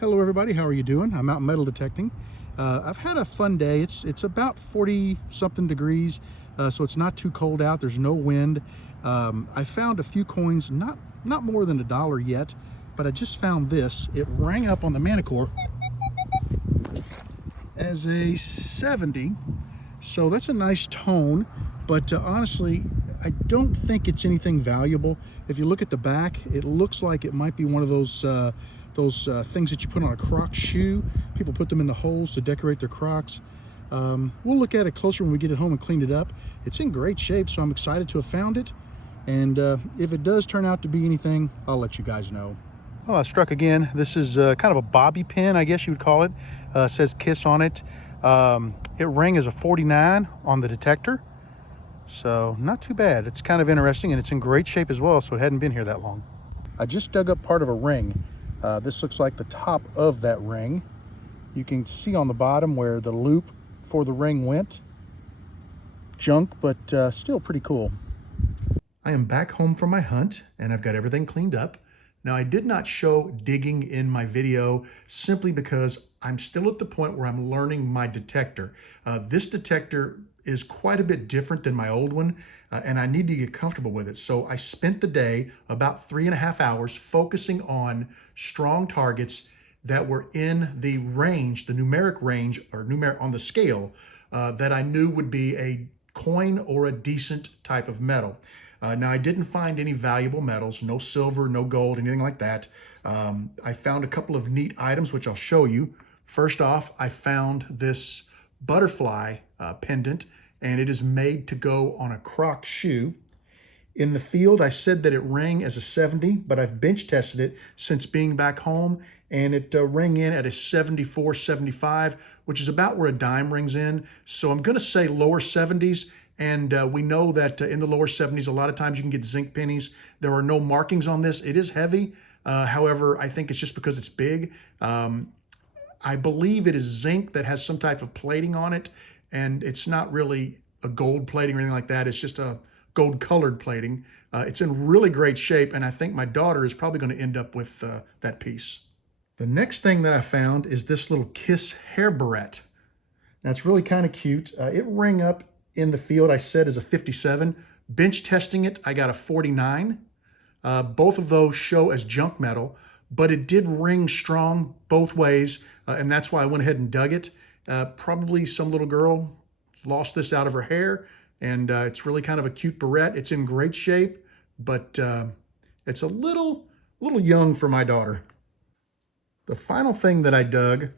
Hello everybody, how are you doing? I'm out metal detecting. I've had a fun day. It's about 40 something degrees, so it's not too cold out. There's no wind. I found a few coins, not more than $1 yet, but I just found this. It rang up on the Manticore as a 70, so that's a nice tone, but honestly, I don't think it's anything valuable. If you look at the back, it looks like it might be one of those things that you put on a Croc shoe. People put them in the holes to decorate their Crocs. We'll look at it closer when we get it home and clean it up. It's in great shape, so I'm excited to have found it. And if it does turn out to be anything, I'll let you guys know. Oh, I struck again. This is kind of a bobby pin, I guess you would call it. Says Kiss on it. It rang as a 49 on the detector. So not too bad. It's kind of interesting, and it's in great shape as well, so it hadn't been here that long. I just dug up part of a ring. This looks like the top of that ring. You can see on the bottom where the loop for the ring went. Junk, but still pretty cool. I am back home from my hunt, and I've got everything cleaned up. Now, I did not show digging in my video simply because I'm still at the point where I'm learning my detector. This detector is quite a bit different than my old one, and I need to get comfortable with it. So I spent the day, about 3.5 hours, focusing on strong targets that were in the range, the numeric range, or on the scale, that I knew would be a coin or a decent type of metal. Now, I didn't find any valuable metals, no silver, no gold, anything like that. I found a couple of neat items, which I'll show you. First off, I found this butterfly pendant, and it is made to go on a Croc shoe. In the field, I said that it rang as a 70, but I've bench tested it since being back home, and it rang in at a 74, 75, which is about where a dime rings in. So I'm gonna say lower 70s, and we know that in the lower 70s, a lot of times you can get zinc pennies. There are no markings on this. It is heavy. However, I think it's just because it's big. I believe it is zinc that has some type of plating on it, and it's not really a gold plating or anything like that. It's just a gold colored plating. It's in really great shape, and I think my daughter is probably going to end up with that piece. The next thing that I found is this little Kiss hair barrette. That's really kind of cute. It rang up in the field, I said, as a 57. Bench testing it, I got a 49. Both of those show as junk metal, but it did ring strong both ways, and that's why I went ahead and dug it. Probably some little girl lost this out of her hair, and it's really kind of a cute barrette. It's in great shape, but it's a little young for my daughter. The final thing that I dug,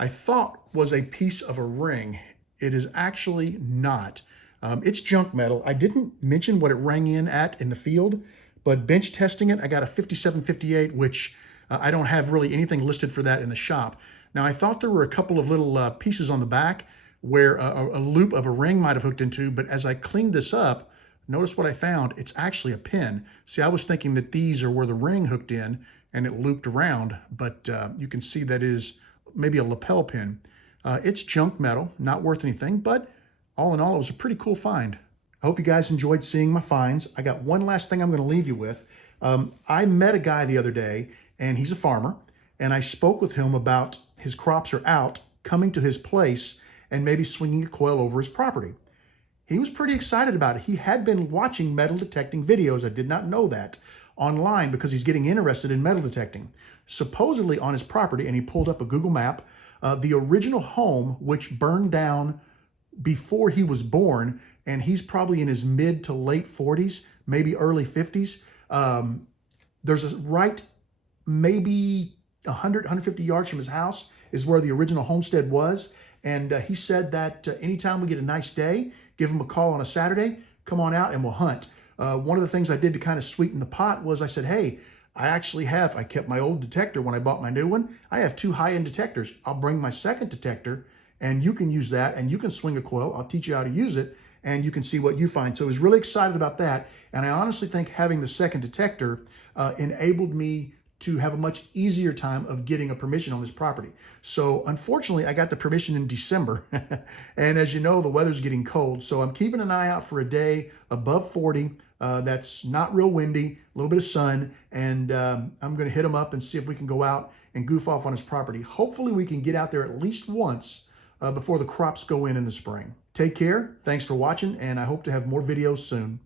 I thought was a piece of a ring. It is actually not. It's junk metal. I didn't mention what it rang in at in the field, but bench testing it, I got a 5758, which I don't have really anything listed for that in the shop. Now, I thought there were a couple of little pieces on the back where a loop of a ring might have hooked into, but as I cleaned this up, notice what I found. It's actually a pin. See, I was thinking that these are where the ring hooked in and it looped around, but you can see that is maybe a lapel pin. It's junk metal, not worth anything, but all in all, it was a pretty cool find. I hope you guys enjoyed seeing my finds. I got one last thing I'm going to leave you with. I met a guy the other day, and he's a farmer, and I spoke with him about his crops are out, coming to his place, and maybe swinging a coil over his property. He was pretty excited about it. He had been watching metal detecting videos. I did not know that online because he's getting interested in metal detecting. Supposedly on his property, and he pulled up a Google map, the original home, which burned down before he was born, and he's probably in his mid to late 40s, maybe early 50s. There's a right, maybe 100, 150 yards from his house is where the original homestead was. And he said that anytime we get a nice day, give him a call on a Saturday, come on out and we'll hunt. One of the things I did to kind of sweeten the pot was I said, hey, I kept my old detector when I bought my new one. I have 2 high-end detectors. I'll bring my second detector and you can use that and you can swing a coil. I'll teach you how to use it and you can see what you find. So I was really excited about that. And I honestly think having the second detector enabled me to have a much easier time of getting a permission on this property. So unfortunately, I got the permission in December. And as you know, the weather's getting cold. So I'm keeping an eye out for a day above 40. That's not real windy, a little bit of sun. And I'm going to hit him up and see if we can go out and goof off on his property. Hopefully we can get out there at least once before the crops go in the spring. Take care. Thanks for watching, and I hope to have more videos soon.